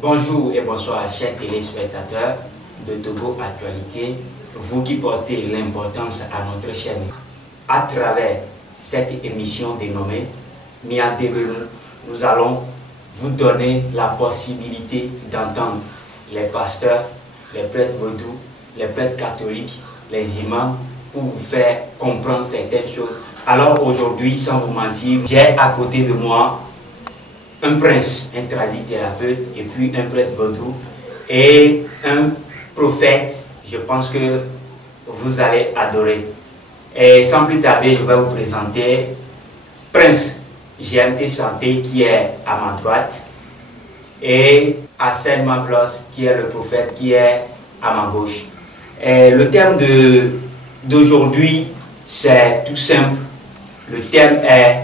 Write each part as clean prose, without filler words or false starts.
Bonjour et bonsoir chers téléspectateurs de Togo Actualité, vous qui portez l'importance à notre chaîne. À travers cette émission dénommée Mia Debelou, nous allons vous donner la possibilité d'entendre les pasteurs, les prêtres vaudous, les prêtres catholiques, les imams pour vous faire comprendre certaines choses. Alors aujourd'hui, sans vous mentir, j'ai à côté de moi un prince, un tradithérapeute, et puis un prêtre vaudou et un prophète. Je pense que vous allez adorer. Et sans plus tarder, je vais vous présenter Prince GMT Santé qui est à ma droite et Arsène Mavlos qui est le prophète qui est à ma gauche. Et le thème d'aujourd'hui, c'est tout simple. Le thème est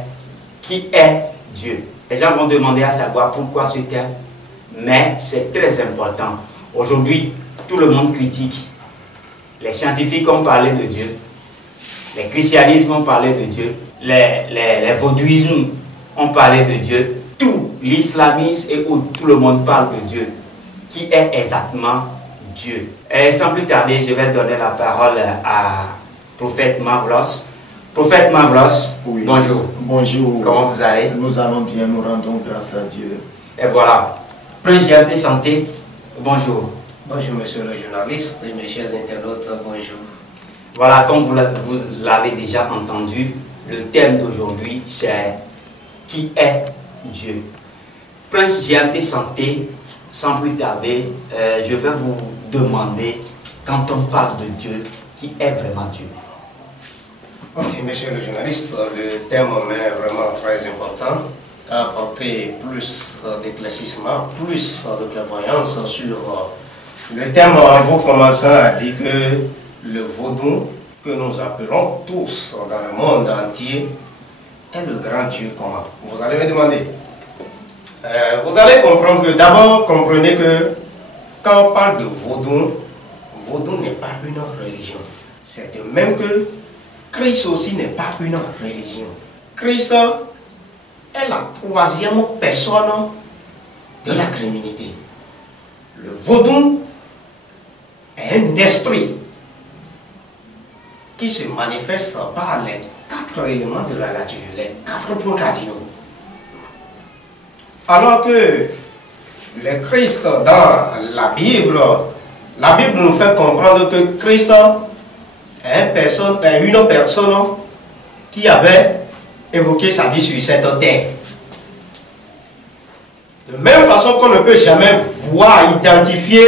qui est Dieu. Les gens vont demander à savoir pourquoi ce thème, mais c'est très important. Aujourd'hui, tout le monde critique. Les scientifiques ont parlé de Dieu, les christianismes ont parlé de Dieu, les vaudouismes ont parlé de Dieu, tout l'islamisme et tout le monde parle de Dieu. Qui est exactement Dieu? Et sans plus tarder, je vais donner la parole à prophète Mavlos. Prophète Mavlos, oui. Bonjour. Bonjour. Comment vous allez? Nous allons bien, nous rendons grâce à Dieu. Et voilà. Prince GMT Santé, bonjour. Bonjour monsieur le journaliste et mes chers internautes, bonjour. Voilà, comme vous l'avez déjà entendu, le thème d'aujourd'hui c'est qui est Dieu. Prince GMT Santé, sans plus tarder, je vais vous demander, quand on parle de Dieu, qui est vraiment Dieu? Ok, monsieur le journaliste, le thème est vraiment très important à apporter plus d'éclaircissement, plus de clairvoyance sur le thème en vous commençant à dire que le vaudou que nous appelons tous dans le monde entier est le grand Dieu comment? Vous allez me demander. Vous allez comprendre que d'abord, comprenez que quand on parle de vaudou, vaudou n'est pas une religion. C'est de même que Christ aussi n'est pas une religion. Christ est la troisième personne de la Trinité. Le vaudou est un esprit qui se manifeste par les 4 éléments de la nature, les 4 points cardinaux. Alors que le Christ dans la Bible nous fait comprendre que Christ est une personne qui avait évoqué sa vie sur cette terre. De même façon qu'on ne peut jamais voir, identifier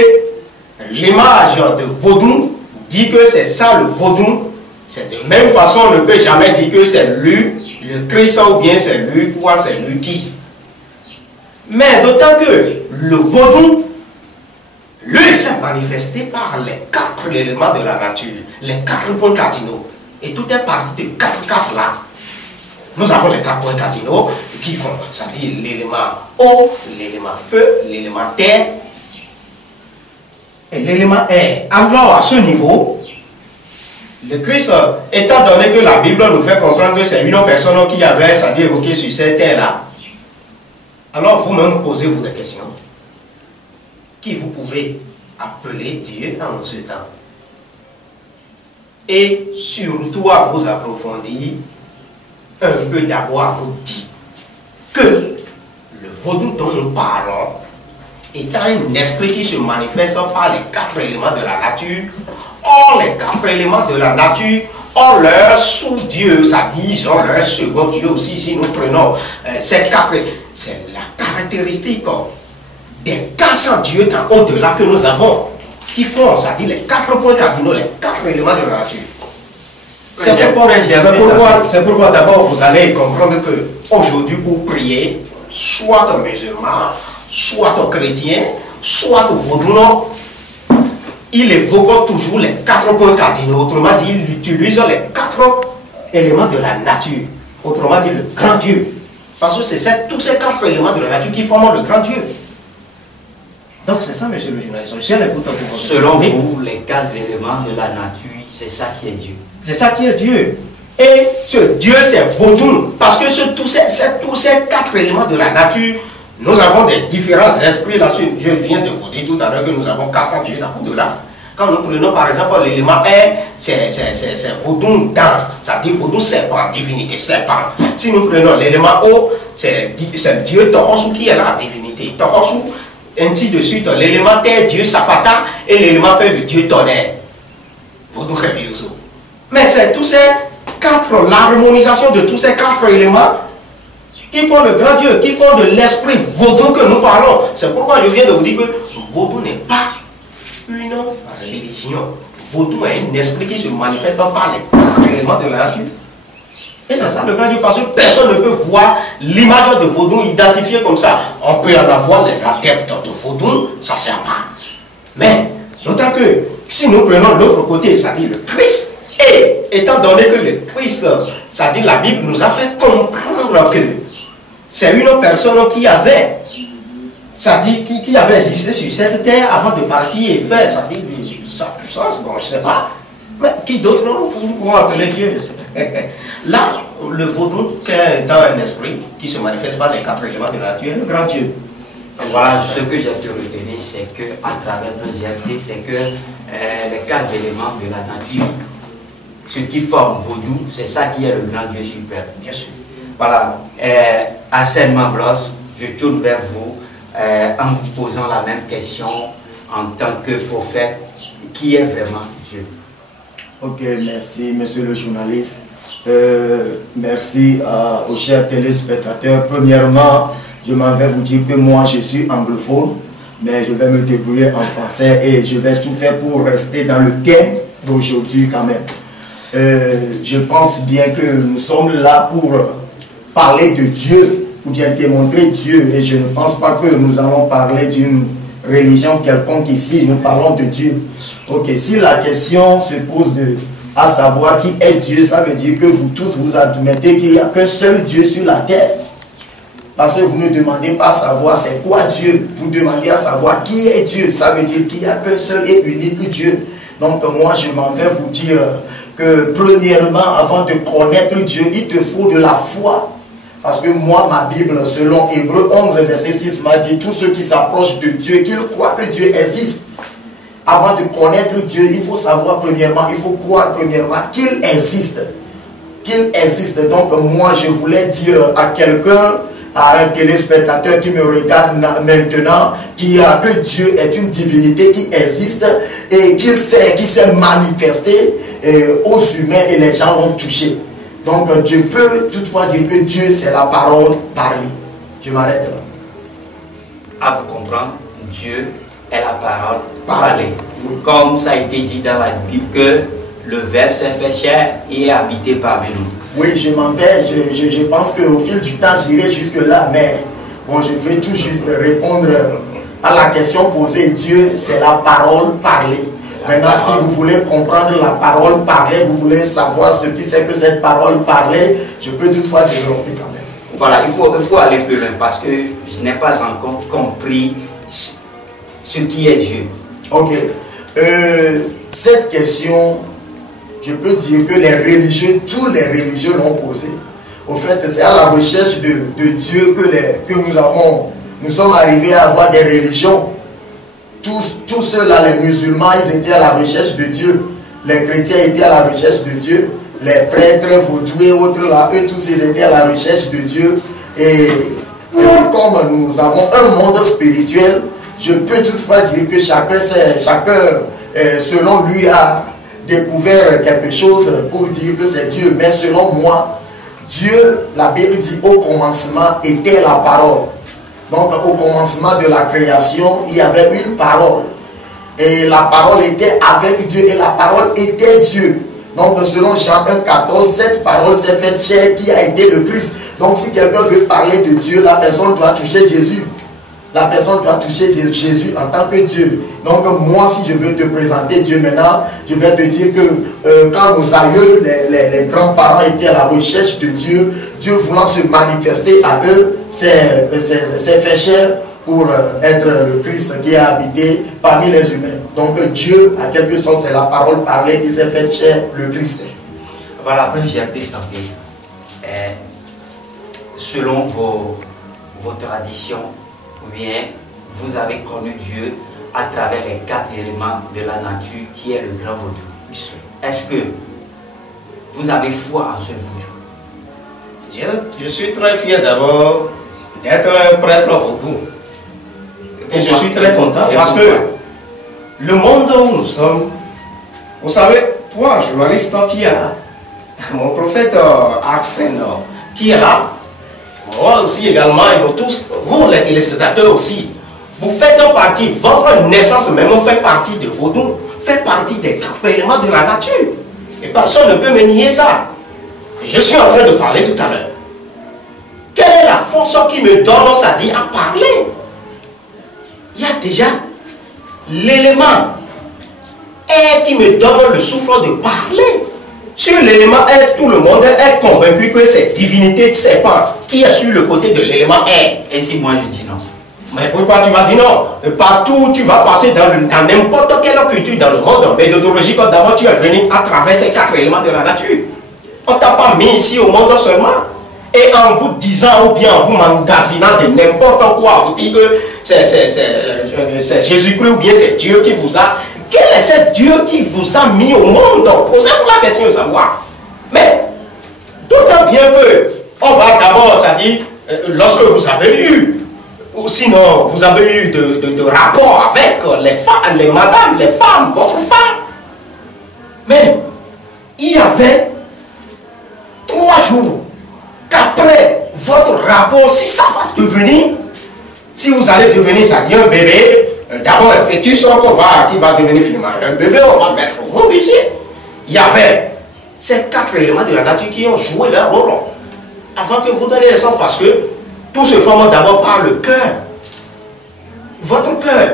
l'image de vaudou, dit que c'est ça le vaudou, c'est de même façon on ne peut jamais dire que c'est lui, le Christ, ou bien c'est lui, ou c'est lui qui. Mais d'autant que le vaudou, lui, s'est manifesté par les 4 éléments de la nature, les 4 points cardinaux. Et tout est parti de 4 là. Nous avons les 4 points cardinaux qui font, c'est-à-dire l'élément eau, l'élément feu, l'élément terre et l'élément air. Alors, à ce niveau, le Christ, étant donné que la Bible nous fait comprendre que c'est une personne qui avait, c'est-à-dire évoqué sur cette terre-là, alors vous-même posez-vous des questions. Qui vous pouvez appeler Dieu en ce temps? Et surtout à vous approfondir un peu, d'abord à vous dire que le vaudou dont nous parlons étant un esprit qui se manifeste par les 4 éléments de la nature. Or, les 4 éléments de la nature ont leur sous-dieu, c'est-à-dire ils ont leur second Dieu aussi. Si nous prenons ces 4, c'est la caractéristique des 400 dieux au-delà que nous avons, qui font, c'est-à-dire les 4 points cardinaux, les 4 éléments de la nature. C'est pourquoi d'abord vous allez comprendre que aujourd'hui pour prier, soit musulman, soit chrétien, soit vaudou, il évoque toujours les 4 points cardinaux. Autrement dit, il utilise les 4 éléments de la nature. Autrement dit, le grand Dieu. Parce que c'est tous ces 4 éléments de la nature qui forment le grand Dieu. Donc c'est ça, monsieur le journaliste. Selon vous, les 4 éléments de la nature, c'est ça qui est Dieu. C'est ça qui est Dieu. Et ce Dieu, c'est vaudou. Parce que tous ces 4 éléments de la nature, nous avons des différents esprits là-dessus. Je viens de vous dire tout à l'heure que nous avons 400 dieux au-delà. Quand nous prenons par exemple l'élément R, c'est vaudou dans, c'est-à-dire vaudou serpent, divinité, serpent. Si nous prenons l'élément O, c'est Dieu Tohosu qui est la divinité. Tohosu, ainsi de suite. L'élément terre, Dieu Sapata, et l'élément feu, le Dieu tonnerre. Vaudou Rebioso. Mais c'est tous ces 4, l'harmonisation de tous ces 4 éléments qui font le grand Dieu, qui font de l'esprit vaudou que nous parlons. C'est pourquoi je viens de vous dire que vaudou n'est pas une religion. Vaudou est un esprit qui se manifeste par les 4 éléments de la nature. Et c'est ça le grand Dieu, parce que personne ne peut voir l'image de vaudou identifiée comme ça. On peut en avoir les adeptes de vaudou, ça ne sert pas. Mais, d'autant que si nous prenons l'autre côté, c'est-à-dire le Christ, et étant donné que le Christ, c'est-à-dire la Bible nous a fait comprendre que c'est une personne qui avait, c'est-à-dire qui avait existé sur cette terre avant de partir et faire, c'est-à-dire sa puissance, bon je ne sais pas, mais qui d'autre nous pouvons appeler Dieu. Là, le vaudou étant un esprit qui se manifeste par les 4 éléments de la nature, le grand Dieu. Voilà, ce que j'ai pu retenir, c'est que à travers l'ingérité, c'est que les 4 éléments de la nature, ce qui forme vaudou, c'est ça qui est le grand Dieu suprême. Bien sûr. Voilà, Arsène Mambros, je tourne vers vous en vous posant la même question en tant que prophète, qui est vraiment Dieu? Ok, merci monsieur le journaliste. Merci aux chers téléspectateurs. Premièrement, je m'en vais vous dire que moi je suis anglophone, mais je vais me débrouiller en français et je vais tout faire pour rester dans le thème d'aujourd'hui quand même. Je pense bien que nous sommes là pour parler de Dieu ou bien démontrer Dieu, et je ne pense pas que nous allons parler d'une religion quelconque ici. Nous parlons de Dieu. Ok, si la question se pose à savoir qui est Dieu, ça veut dire que vous tous vous admettez qu'il n'y a qu'un seul Dieu sur la terre. Parce que vous ne demandez pas à savoir c'est quoi Dieu, vous demandez à savoir qui est Dieu. Ça veut dire qu'il n'y a qu'un seul et unique Dieu. Donc moi je m'en vais vous dire que premièrement, avant de connaître Dieu, il te faut de la foi. Parce que moi, ma Bible, selon Hébreux 11, verset 6, m'a dit tout ceux qui s'approchent de Dieu, qu'ils croient que Dieu existe. Avant de connaître Dieu, il faut savoir premièrement, il faut croire premièrement qu'il existe. Qu'il existe. Donc moi, je voulais dire à quelqu'un, à un téléspectateur qui me regarde maintenant, que Dieu est une divinité qui existe et qui s'est manifesté aux humains et les gens l'ont touché. Donc je peux toutefois dire que Dieu c'est la parole parlée. Je m'arrête là. À vous comprendre, Dieu est la parole parlée. Oui. Comme ça a été dit dans la Bible que le Verbe s'est fait chair et est habité parmi nous. Oui, je m'en vais. Je pense qu'au fil du temps, j'irai jusque-là. Mais bon, je vais tout juste répondre à la question posée. Dieu, c'est la parole parlée. Maintenant, si vous voulez comprendre la parole parlée, vous voulez savoir ce qui c'est que cette parole parlée, je peux toutefois développer quand même. Voilà, il faut aller plus loin parce que je n'ai pas encore compris ce qui est Dieu. Ok. Cette question, je peux dire que les religieux, tous les religieux l'ont posée. Au fait, c'est à la recherche de Dieu que nous sommes arrivés à avoir des religions. Tous ceux-là, les musulmans, ils étaient à la recherche de Dieu. Les chrétiens étaient à la recherche de Dieu. Les prêtres, vaudous et autres, là, eux tous, ils étaient à la recherche de Dieu. Et comme nous avons un monde spirituel, Je peux toutefois dire que chacun, selon lui, a découvert quelque chose pour dire que c'est Dieu. Mais selon moi, Dieu, la Bible dit, au commencement était la parole. Donc au commencement de la création, il y avait une parole. Et la parole était avec Dieu et la parole était Dieu. Donc selon Jean 1,14, cette parole s'est faite chair qui a été le Christ. Donc si quelqu'un veut parler de Dieu, la personne doit toucher Jésus. La personne doit toucher Jésus en tant que Dieu. Donc moi, si je veux te présenter Dieu maintenant, je vais te dire que quand nos aïeux, les grands-parents étaient à la recherche de Dieu, Dieu voulant se manifester à eux, s'est fait chair pour être le Christ qui a habité parmi les humains. Donc Dieu, à quelque chose, c'est la parole parlée qui s'est fait chair, le Christ. Voilà, après j'ai été santé. Selon vos traditions, ou bien vous avez connu Dieu à travers les 4 éléments de la nature qui est le grand vaudou. Est-ce que vous avez foi en ce vaudou? Je suis très fier d'abord d'être un prêtre vaudou. Et je suis très content parce que le monde où nous sommes, vous savez, toi, journaliste qui est là, mon prophète Arsène qui est là, moi aussi également, et nous tous, vous les téléspectateurs aussi, vous faites partie, votre naissance même fait partie de vos dons, fait partie des 4 éléments de la nature. Et personne ne peut me nier ça. Je suis en train de parler tout à l'heure. Quelle est la force qui me donne, c'est-à-dire à parler? Il y a déjà l'élément air qui me donne le souffle de parler. Sur l'élément air, tout le monde est convaincu que c'est divinité serpente qui est sur le côté de l'élément air. Et si moi je dis non? Mais pourquoi tu vas dire non? Partout, tu vas passer dans n'importe quelle culture dans le monde, méthodologique, d'abord tu es venu à travers ces 4 éléments de la nature. On ne t'a pas mis ici au monde seulement. Et en vous disant ou bien en vous magasinant de n'importe quoi, vous dites que c'est Jésus-Christ ou bien c'est Dieu qui vous a... Quel est ce Dieu qui vous a mis au monde? Posez-vous la question de savoir. Mais, d'autant bien que on va d'abord, c'est-à-dire, lorsque vous avez eu, ou sinon vous avez eu de rapports avec les femmes, les madames, les femmes, votre femme. Mais, il y avait 3 jours qu'après votre rapport, si ça va devenir, si vous allez devenir, c'est-à-dire un bébé, d'abord un fœtus qui va devenir finalement un bébé, on va mettre au monde ici. Il y avait ces 4 éléments de la nature qui ont joué leur rôle avant que vous donniez naissance, parce que tout se forme d'abord par le cœur. Votre cœur,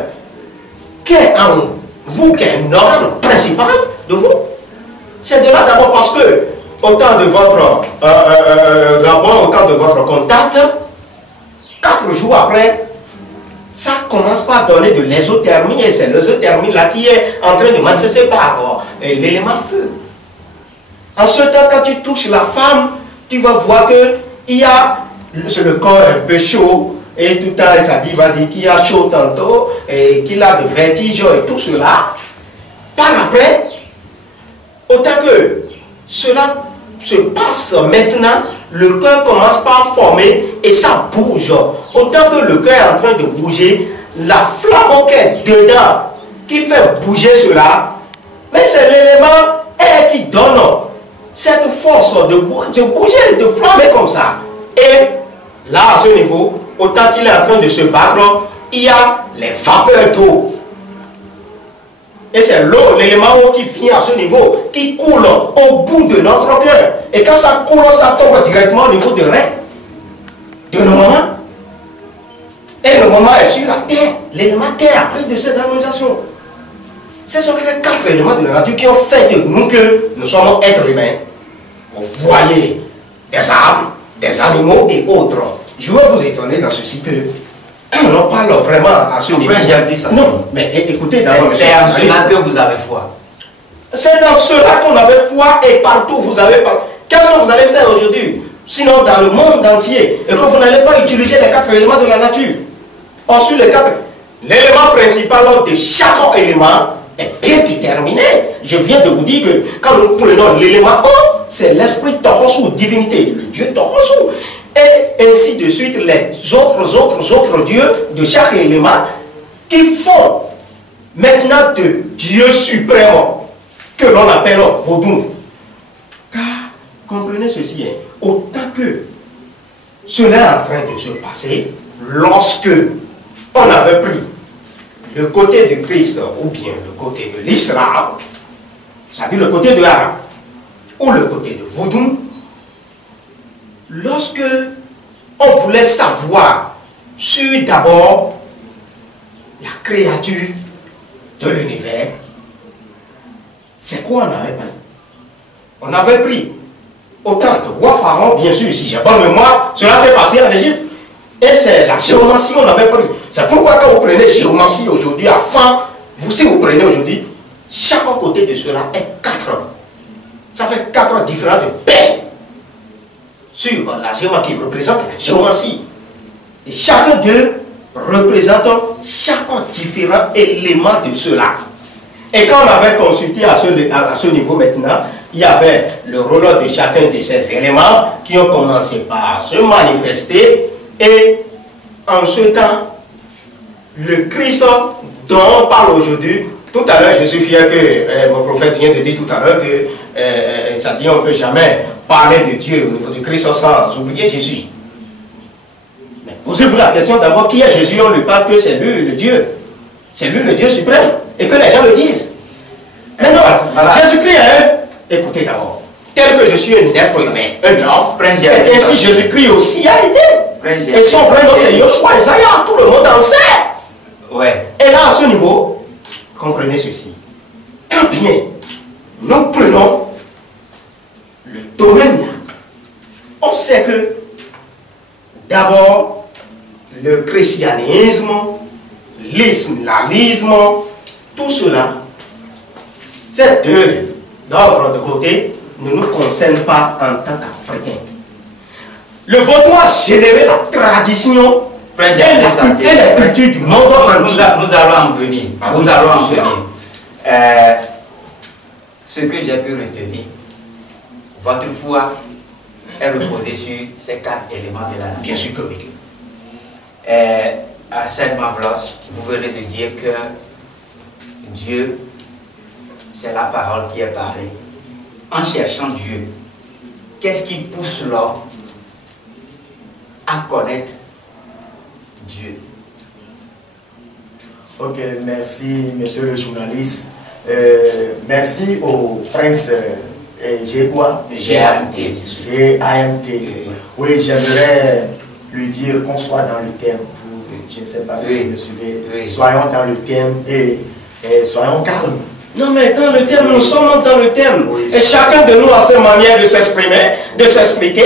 qui est en vous, qui est un organe principal de vous. C'est de là d'abord parce que au temps de votre rapport, au temps de votre contact, 4 jours après, ça commence par donner de l'exothermie, et c'est l'exothermie là qui est en train de manifester par l'élément feu. En ce temps, quand tu touches la femme, tu vas voir que il y a le corps un peu chaud, et tout à l'heure, ça dit, va dire qu'il a chaud tantôt, et qu'il a de vertiges et tout cela. Par après, autant que cela se passe maintenant, le cœur commence par former et ça bouge. Autant que le cœur est en train de bouger, la flamme qui est dedans, qui fait bouger cela, mais c'est l'élément air qui donne cette force de bouger, de flammer comme ça. Et là, à ce niveau, autant qu'il est en train de se battre, il y a les vapeurs d'eau. Et c'est l'eau, l'élément eau qui vient à ce niveau, qui coule au bout de notre cœur. Et quand ça coule, ça tombe directement au niveau de rein, de nos mamans. Et le moment est sur la terre. L'élément terre a pris de cette harmonisation. Ce sont les 4 éléments de la nature qui ont fait de nous que nous sommes êtres humains. Vous voyez des arbres, des animaux et autres. Je vais vous étonner dans ceci que on parle vraiment à ce niveau. Non, mais écoutez d'abord. C'est en cela que vous avez foi. C'est dans cela qu'on avait foi et partout vous avez... Qu'est-ce que vous allez faire aujourd'hui? Sinon dans le monde entier, et que vous n'allez pas utiliser les 4 éléments de la nature. Ensuite les 4, l'élément principal de chaque élément est bien déterminé. Je viens de vous dire que quand nous prenons l'élément 1, c'est l'esprit Tohosu, divinité, le Dieu Tohosu. Et ainsi de suite, les autres dieux de chaque élément qui font maintenant de Dieu suprême, que l'on appelle Vodou. Car, comprenez ceci, hein, autant que cela est en train de se passer, lorsque on avait pris le côté de Christ ou bien le côté de l'Islam, c'est-à-dire le côté de l'Arabe ou le côté de Vodou, lorsque on voulait savoir sur d'abord la créature de l'univers, c'est quoi on avait pris? On avait pris autant de roi Pharaon, bien sûr, si j'ai bonne mémoire, cela s'est passé en Égypte. Et c'est la géomancie qu'on avait pris. C'est pourquoi quand vous prenez géomancie aujourd'hui, si vous prenez aujourd'hui, chaque côté de cela est 4. Ça fait 4 différentes paires sur la géomancie qui représente la géomancie. Et chacun d'eux représente chaque différent élément de cela. Et quand on avait consulté à ce niveau maintenant, il y avait le rôle de chacun de ces éléments qui ont commencé par se manifester. Et en ce temps, le Christ dont on parle aujourd'hui, tout à l'heure, je suis fier que mon prophète vient de dire tout à l'heure que ça dit on ne peut jamais parler de Dieu au niveau de Christ sans oublier Jésus. Mais posez-vous la question d'abord, qui est Jésus? On lui parle que c'est lui le Dieu. C'est lui le Dieu suprême. Et que les gens le disent. Mais non, voilà. Jésus-Christ est, écoutez d'abord, tel que je suis un être humain, un homme, c'est ainsi Jésus-Christ aussi a été. Et son vrai nom c'est Yoshua, Isaiah, tout le monde en sait. Ouais. Et là, à ce niveau, comprenez ceci. Quand bien nous prenons le domaine là, on sait que d'abord, le christianisme, l'islamisme, tout cela, ces deux d'ordre de côté ne nous concernent pas en tant qu'Africains. Le vaudou a généré la tradition et la culture du monde entier. Nous allons en venir. Nous allons en venir. Ce que j'ai pu retenir, votre foi est reposée sur ces 4 éléments de la nature. Bien sûr que oui. À cette Mavlos, vous venez de dire que Dieu, c'est la parole qui est parlée. En cherchant Dieu, qu'est-ce qui pousse l'homme à connaître Dieu? Ok, merci monsieur le journaliste. Merci au prince GAMT. Oui, j'aimerais lui dire qu'on soit dans le thème. Je ne sais pas si vous me suivez. Soyons dans le thème et soyons calmes. Non mais dans le thème, nous sommes dans le thème. Oui, et chacun de nous a sa manière de s'exprimer, de s'expliquer.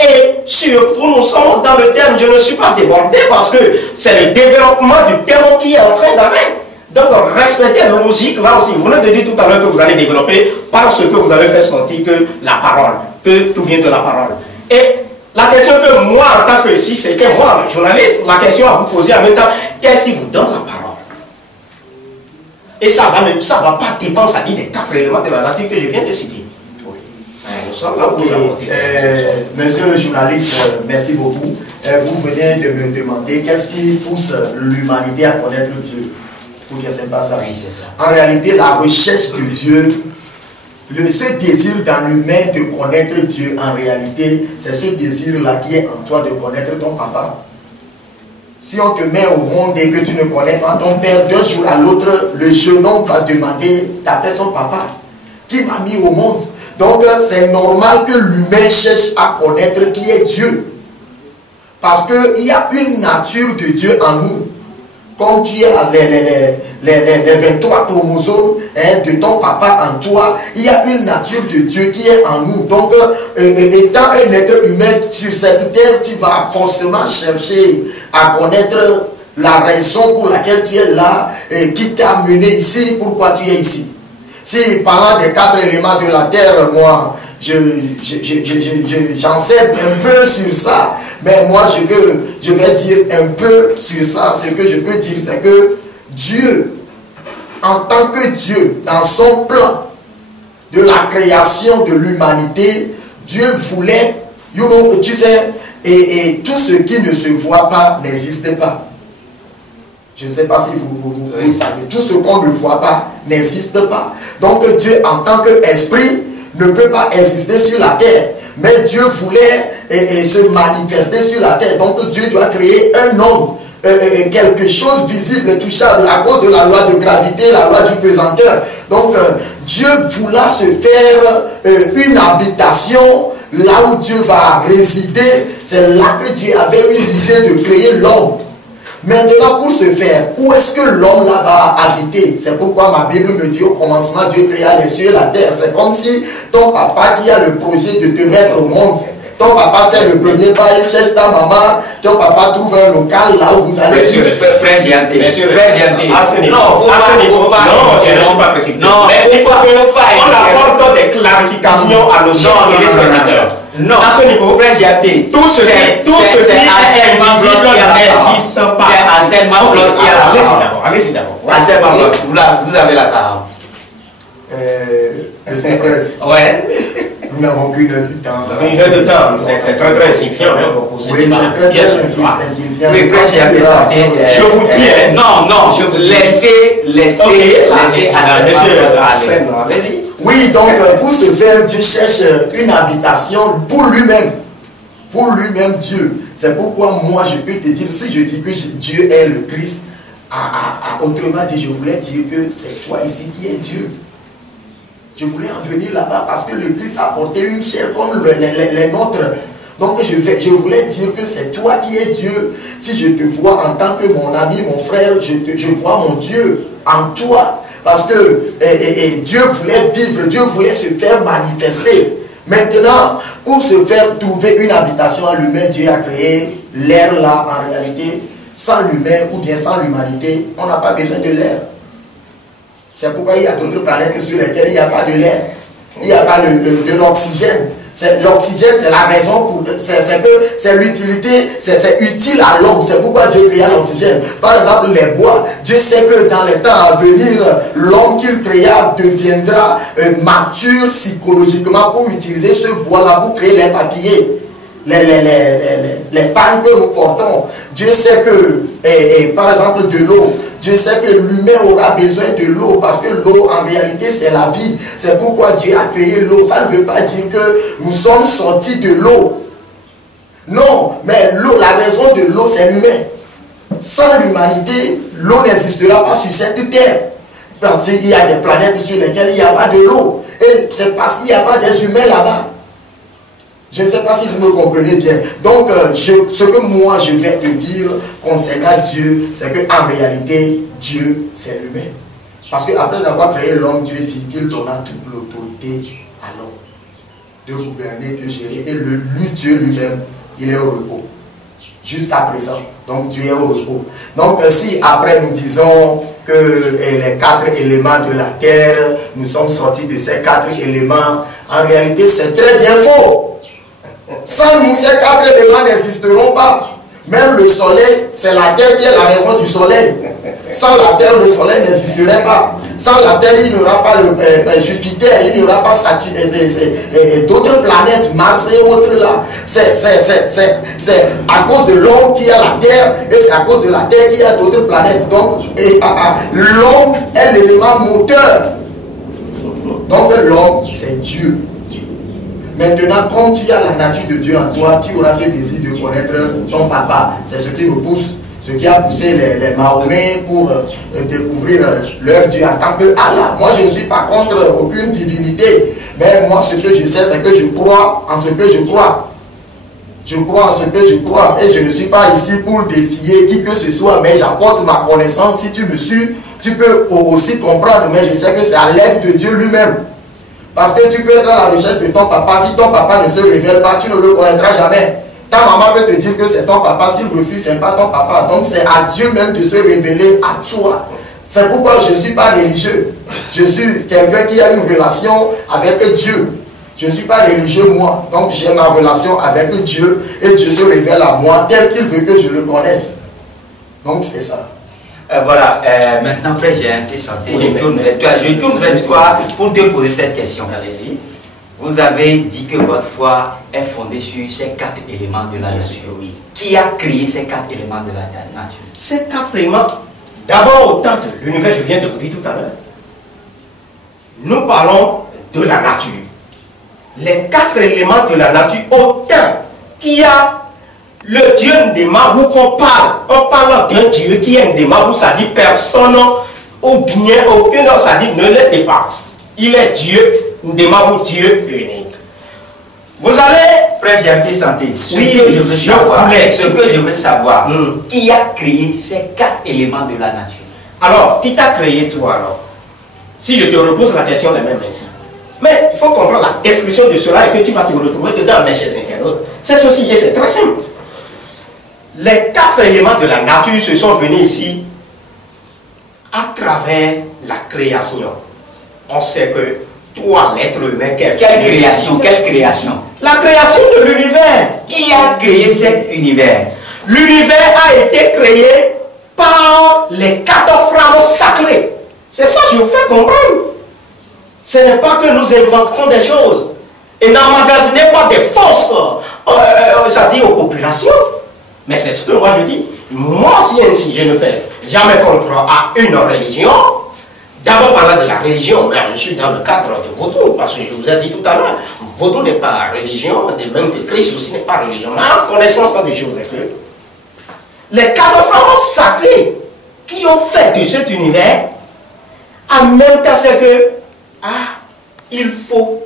Et surtout, nous sommes dans le thème. Je ne suis pas débordé parce que c'est le développement du thème qui est en train d'arriver. Donc, respectez la logique là aussi. Vous venez de dire tout à l'heure que vous allez développer parce que vous avez fait sentir que la parole, que tout vient de la parole. Et la question que moi, en tant que, si c'était moi, le journaliste, la question à vous poser en même temps, qu'est-ce qui vous donne la parole? Et ça va pas dépendre, ça dit des 4 éléments de la nature que je viens de citer. Oui. Nous sommes là pour monsieur le journaliste, merci beaucoup. Vous venez de me demander qu'est-ce qui pousse l'humanité à connaître Dieu. Ou que c'est pas ça. Oui, c'est ça. En réalité, la recherche de Dieu, ce désir dans l'humain de connaître Dieu, en réalité, c'est ce désir-là qui est en toi de connaître ton papa. Si on te met au monde et que tu ne connais pas ton père, d'un jour à l'autre, le jeune homme va demander d'appeler son papa. Qui m'a mis au monde? Donc, c'est normal que l'humain cherche à connaître qui est Dieu. Parce qu'il y a une nature de Dieu en nous. Comme tu as les 23 chromosomes de ton papa en toi, il y a une nature de Dieu qui est en nous. Donc, étant un être humain sur cette terre, tu vas forcément chercher à connaître la raison pour laquelle tu es là, qui t'a amené ici, pourquoi tu es ici. Si parlant des 4 éléments de la terre, moi, j'en sais un peu sur ça, mais moi je vais dire un peu sur ça. Ce que je peux dire, c'est que Dieu, en tant que Dieu, dans son plan de la création de l'humanité, Dieu voulait, tu sais, et tout ce qui ne se voit pas n'existe pas. Je ne sais pas si vous savez. Tout ce qu'on ne voit pas n'existe pas. Donc Dieu, en tant qu'esprit, ne peut pas exister sur la terre. Mais Dieu voulait se manifester sur la terre. Donc Dieu doit créer un homme, quelque chose visible, touchable, à cause de la loi de gravité, la loi du pesanteur. Donc Dieu voulait se faire une habitation là où Dieu va résider. C'est là que Dieu avait eu l'idée de créer l'homme. Maintenant, pour ce faire, où est-ce que l'homme là va habiter? C'est pourquoi ma Bible me dit au commencement, Dieu créa les cieux et la terre. C'est comme si ton papa qui a le projet de te mettre au monde, ton papa fait le premier pas, il cherche ta maman, ton papa trouve un local là où vous allez vivre. À ce niveau, non, je ne suis pas précipité. Non, mais il faut qu'on apporte des clarifications à nos gens et les spectateurs. Non, à ce niveau, tout ce qui est invisible n'existe pas. C'est enseignement lorsqu'il y a allez-y d'abord. Vous avez la parole. Monsieur Presse. Ouais. Nous n'avons qu'une heure de temps. Une heure de temps, c'est très insignifiant. Oui, c'est très insignifiant. Oui, Presse, je vous dis. Non, je vous laissez allez-y. Oui, donc pour ce faire, Dieu cherche une habitation pour lui-même. Pour lui-même, Dieu. C'est pourquoi moi, je peux te dire, si je dis que Dieu est le Christ, autrement dit, je voulais dire que c'est toi ici qui es Dieu. Je voulais en venir là-bas parce que le Christ a porté une chair comme les nôtres. Donc je voulais dire que c'est toi qui es Dieu. Si je te vois en tant que mon ami, mon frère, je vois mon Dieu en toi. Parce que Dieu voulait vivre, Dieu voulait se faire manifester. Maintenant, pour se faire trouver une habitation à l'humain, Dieu a créé l'air là, en réalité. Sans l'humain ou bien sans l'humanité, on n'a pas besoin de l'air. C'est pourquoi il y a d'autres planètes sur lesquelles il n'y a pas de l'air. Il n'y a pas de l'oxygène. L'oxygène, c'est la raison pour... C'est l'utilité, c'est utile à l'homme. C'est pourquoi Dieu créa l'oxygène. Par exemple, les bois. Dieu sait que dans les temps à venir, l'homme qu'il créa deviendra mature psychologiquement pour utiliser ce bois-là pour créer les papiers. Les pannes que nous portons. Dieu sait que, par exemple, de l'eau. Dieu sait que l'humain aura besoin de l'eau parce que l'eau, en réalité, c'est la vie. C'est pourquoi Dieu a créé l'eau. Ça ne veut pas dire que nous sommes sortis de l'eau. Non, mais l'eau, la raison de l'eau, c'est l'humain. Sans l'humanité, l'eau n'existera pas sur cette terre. Parce qu'il y a des planètes sur lesquelles il n'y a pas de l'eau. Et c'est parce qu'il n'y a pas des humains là-bas. Je ne sais pas si vous me comprenez bien. Donc, ce que moi je vais te dire concernant Dieu, c'est qu'en réalité, Dieu, c'est l'humain. Parce qu'après avoir créé l'homme, Dieu dit qu'il donna toute l'autorité à l'homme de gouverner, de gérer. Et lui, Dieu lui-même, il est au repos. Jusqu'à présent. Donc, Dieu est au repos. Donc, si après nous disons que les 4 éléments de la terre, nous sommes sortis de ces 4 éléments, en réalité, c'est très bien faux. Sans nous, ces 4 éléments n'existeront pas. Même le soleil, c'est la terre qui est la raison du soleil. Sans la terre, le soleil n'existerait pas. Sans la terre, il n'y aura pas le Jupiter, il n'y aura pas Saturne, d'autres planètes, Mars et autres là. C'est à cause de l'homme qu'il y a la terre, et c'est à cause de la terre qu'il y a d'autres planètes. Donc, l'homme est l'élément moteur. Donc, l'homme, c'est Dieu. Maintenant, quand tu as la nature de Dieu en toi, tu auras ce désir de connaître ton papa. C'est ce qui nous pousse, ce qui a poussé les Mahomet pour découvrir leur Dieu en tant que Allah. Moi, je ne suis pas contre aucune divinité, mais moi, ce que je sais, c'est que je crois en ce que je crois. Je crois en ce que je crois et je ne suis pas ici pour défier qui que ce soit, mais j'apporte ma connaissance. Si tu me suis, tu peux aussi comprendre, mais je sais que c'est à l'aide de Dieu lui-même. Parce que tu peux être à la recherche de ton papa. Si ton papa ne se révèle pas, tu ne le connaîtras jamais. Ta maman peut te dire que c'est ton papa. S'il refuse, ce n'est pas ton papa. Donc c'est à Dieu même de se révéler à toi. C'est pourquoi je ne suis pas religieux. Je suis quelqu'un qui a une relation avec Dieu. Je ne suis pas religieux moi. Donc j'ai ma relation avec Dieu. Et Dieu se révèle à moi tel qu'il veut que je le connaisse. Donc c'est ça. Voilà, maintenant après j'ai un peu santé. Je tourne vers toi pour te poser cette question. Allez-y. Vous avez dit que votre foi est fondée sur ces 4 éléments de la nature. Oui. Qui a créé ces 4 éléments de la nature? Ces 4 éléments, D'abord, au temps de l'univers, je viens de vous dire tout à l'heure, nous parlons de la nature. Les 4 éléments de la nature, autant qu'il y a le Dieu Ndemaru qu'on parle. On parle d'un Dieu qui est Ndemaru, ça dit personne ou bien aucun autre, ça dit ne le dépasse. Il est Dieu Ndemaru, Dieu unique. Vous allez, Frère Gertie Santé, ce que je veux savoir, qui a créé ces 4 éléments de la nature? Alors, qui t'a créé toi alors? Si je te repose la question de même ainsi. Mais il faut comprendre la description de cela et que tu vas te retrouver dedans, mes chers internautes. C'est ceci et c'est très simple. Les 4 éléments de la nature se sont venus ici à travers la création. On sait que toi, l'être humain, quelle création? La création de l'univers. Qui a créé cet univers? L'univers a été créé par les 4 flammes sacrées. C'est ça que je vous fais comprendre. Ce n'est pas que nous inventons des choses. Et n'emmagasinez pas des forces, ça dit aux populations. Mais c'est ce que moi je dis. Moi, si je ne fais jamais contre à une religion, d'abord parlant de la religion, mais je suis dans le cadre de Vaudou, parce que je vous ai dit tout à l'heure, Vaudou n'est pas religion, de même que Christ aussi n'est pas religion. Mais en connaissance des choses, que les 4 flammes sacrées qui ont fait de cet univers, en même temps, c'est que il faut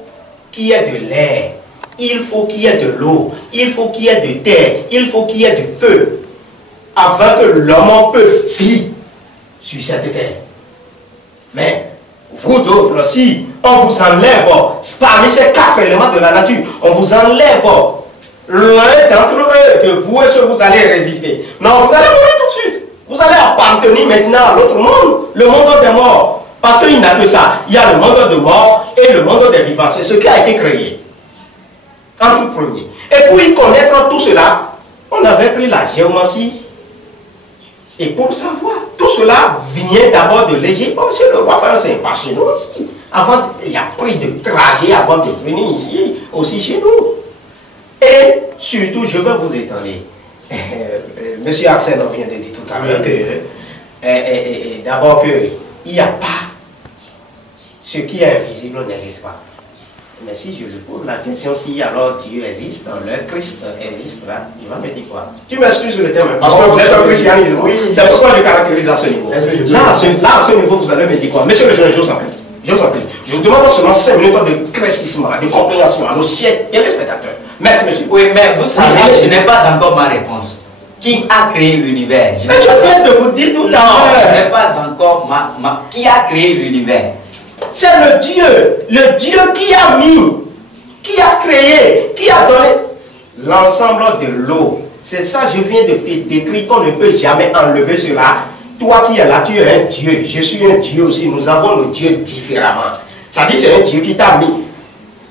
qu'il y ait de l'air, il faut qu'il y ait de l'eau, il faut qu'il y ait de terre, il faut qu'il y ait du feu, afin que l'homme puisse vivre sur cette terre. Mais vous d'autres, si on vous enlève parmi ces 4 éléments de la nature, on vous enlève l'un d'entre eux de vous, est-ce que vous allez résister? Non, vous allez mourir tout de suite. Vous allez appartenir maintenant à l'autre monde, le monde des morts. Parce qu'il n'a que ça. Il y a le monde de mort et le monde des vivants. C'est ce qui a été créé. En tout premier. Et pour y connaître tout cela, on avait pris la géomancie. Et pour savoir, tout cela vient d'abord de l'Égypte. Bon, chez le roi Pharaon, c'est pas chez nous aussi. Avant, il a pris de trajet avant de venir ici, aussi chez nous. Et surtout, je vais vous étonner. Monsieur Axel vient de dire tout à l'heure que d'abord qu'il n'y a pas ce qui est invisible n'existe pas. Mais si je lui pose la question si alors Dieu existe, le Christ existe, là, il va me dire quoi? Tu m'excuses le terme, parce que vous êtes un christianisme. Oui, c'est pourquoi je caractérise à ce niveau. Là, à ce niveau, vous allez me dire quoi? Monsieur le jeune, je vous en prie. Je vous en prie. Je vous demande seulement 5 minutes de crécissement, de compréhension à nos chers téléspectateurs. Merci, monsieur. Oui, mais vous savez, je n'ai pas encore ma réponse. Qui a créé l'univers? Mais je viens de vous dire tout à l'heure. Non, je n'ai pas encore Qui a créé l'univers? C'est le Dieu qui a mis, qui a créé, qui a donné l'ensemble de l'eau. C'est ça, je viens de te décrire qu'on ne peut jamais enlever cela. Toi qui es là, tu es un Dieu, je suis un Dieu aussi, nous avons nos dieux différemment. Ça dit c'est un Dieu qui t'a mis.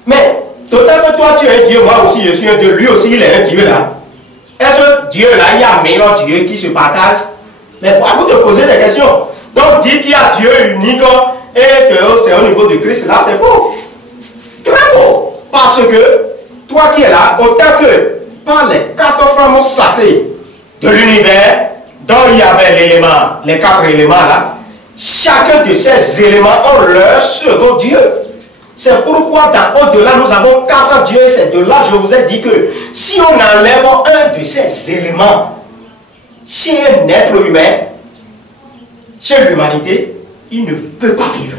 Mais, d'autant que toi tu es un Dieu, moi aussi je suis un Dieu, lui aussi il est un Dieu là. Est-ce que Dieu là, il y a meilleur Dieu qui se partage? Mais il faut te poser des questions. Donc dire qu'il y a Dieu unique et que c'est au niveau de Christ là, c'est faux. Très faux. Parce que toi qui es là, autant que par les 4 flammes sacrées de l'univers, dont il y avait l'élément, les 4 éléments là, chacun de ces éléments ont leur second Dieu. C'est pourquoi dans au-delà nous avons 400 dieux et c'est de là je vous ai dit que si on enlève un de ces éléments chez un être humain, chez l'humanité, il ne peut pas vivre.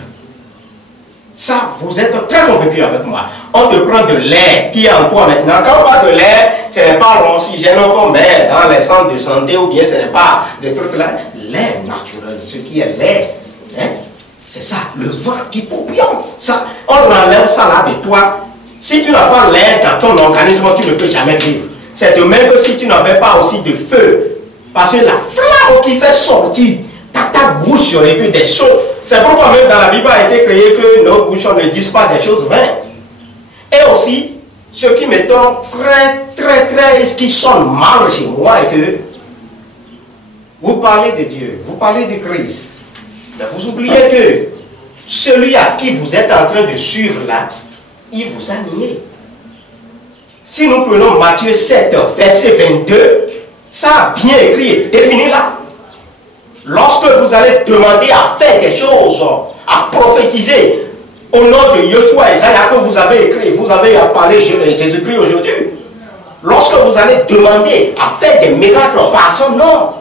Ça, vous êtes très convaincus avec moi. On te prend de l'air qui est en toi maintenant. Quand on parle de l'air, ce n'est pas l'oxygène qu'on met dans les centres de santé ou bien ce n'est pas des trucs là. L'air naturel, ce qui est l'air. Hein? C'est ça, le vent qui bourgeonne. Ça, on enlève ça là de toi. Si tu n'as pas l'air dans ton organisme, tu ne peux jamais vivre. C'est de même que si tu n'avais pas aussi de feu. Parce que la flamme qui fait sortir dans ta bouche et que des choses. C'est pourquoi même dans la Bible a été créé que nos bouches ne disent pas des choses vaines. Et aussi, ce qui me tombe très, qui sonne mal chez moi est que vous parlez de Dieu, vous parlez de Christ. Mais vous oubliez que celui à qui vous êtes en train de suivre là, il vous a nié. Si nous prenons Matthieu 7, verset 22, ça a bien écrit et défini là. lorsque vous allez demander à faire des choses, à prophétiser au nom de Yeshua Isaïe que vous avez écrit, vous avez parlé Jésus-Christ aujourd'hui, lorsque vous allez demander à faire des miracles par son nom,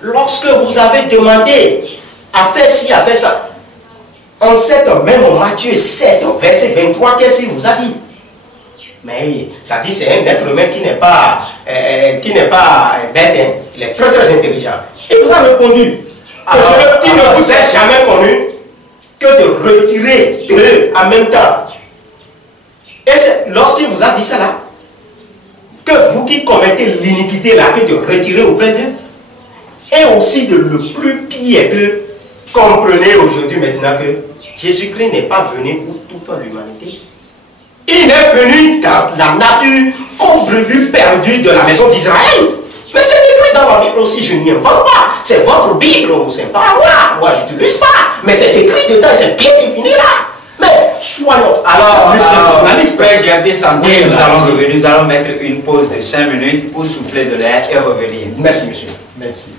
lorsque vous avez demandé à faire ci, à faire ça, en cette même Matthieu 7, verset 23, qu'est-ce qu'il vous a dit? Mais ça dit c'est un être humain qui n'est pas bête, hein. Il est très très intelligent. Il vous a répondu que je qui ne vous ai jamais connu que de retirer deux en même temps. Et c'est lorsqu'il vous a dit ça là, que vous qui commettez l'iniquité là, que de retirer auprès d'eux, et aussi de le plus pire que comprenez aujourd'hui maintenant que Jésus-Christ n'est pas venu pour toute l'humanité. Il est venu dans la nature comme brebis perdu de la maison d'Israël. Mais c'est écrit dans la Bible aussi, je n'y invente pas. C'est votre Bible, c'est pas moi. Moi, je n'utilise pas. Mais c'est écrit dedans, c'est bien défini là. Mais soyons alors Père, j'ai descendu, nous allons mettre une pause de 5 minutes pour souffler de l'air et revenir. Merci, monsieur. Merci.